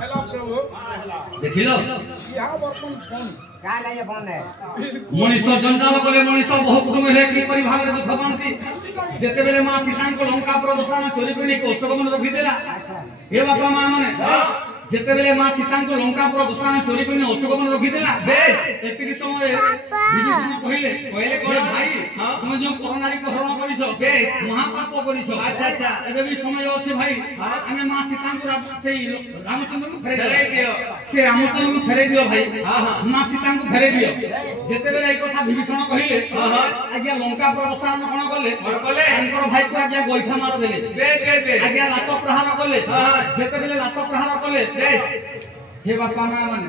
hello प्रभु देखिलो यहाँ बर्तन phone क्या नहीं फोन है मनीष जंजाल कले मनीष बहुत हेले किपरि भाबरे दुख पांती जेते बेले मां सीता को लंका प्रदर्शन चोरी करनी कौशक मन रखी देला हे बापा मां माने जेते बेले मां सीता को लंका प्रदर्शन चोरी करनी अशोक मन रखी देला बेस एतिकी समय विभीषण कहले कोन भाई तुम जो परनारी को हरण करिसो बेस महापाप करिसो अच्छा अच्छा एबे भी समय अछि भाई हमें मां सीता को से रामचंद्र को फेरे दियो से रामचंद्र को फेरे दियो भाई मां सीता को फेरे दियो जेते बेले एक कथा विभीषण कहले आज्ञा लंका प्रदर्शन कोन कले अंकर भाई को आज्ञा गोइठा मार देले बेस बेस आज्ञा लात प्रहार कले जेते बेले लात प्रहार कले हे बापा मां माने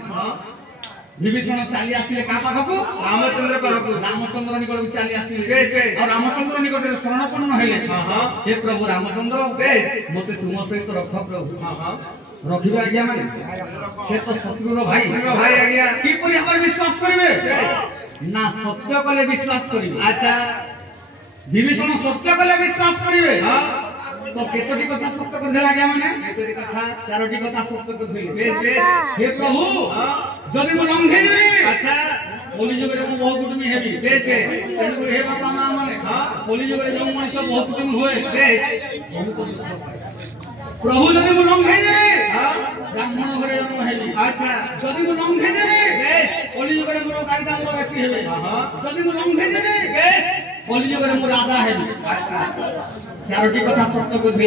विभीषण चली आसिले का पाखकु रामचंद्र पाखकु रामचंद्र निकट चली आसिले और रामचंद्र निकट शरणपन्न हेले हे प्रभु रामचंद्र मते तुम सहित रख प्रभु रखिबा आज्ञा माने से तो शत्रुर भाई आज्ञा की परि हमर विश्वास करिवे ना सत्य कले विश्वास करिवे अच्छा विभीषण सत्य कले विश्वास करिवे तो केतोटी कथा सत्य कर देला आज्ञा माने केतोटी कथा चारोटी कथा सत्य कर देले हे प्रभु जदि मु लंघे जरी अच्छा पोली जगरे मु बहुत कुटुमी हेबी बेस बेस तेनु हे बापा मां माने पोली जगरे जो मनुष्य बहुत कुटुमी होए बेस प्रभु जदि मु लंघे जरी ब्राह्मण घरे जन्म हेबी अच्छा जदि मु लंघे जरी बेस पोली जगरे मोर कायदा मोर बेसी हेबे जदि मु लंघे जरी बेस पोली जगरे मु राजा हेबी अच्छा चारोटी कथा सत्य कर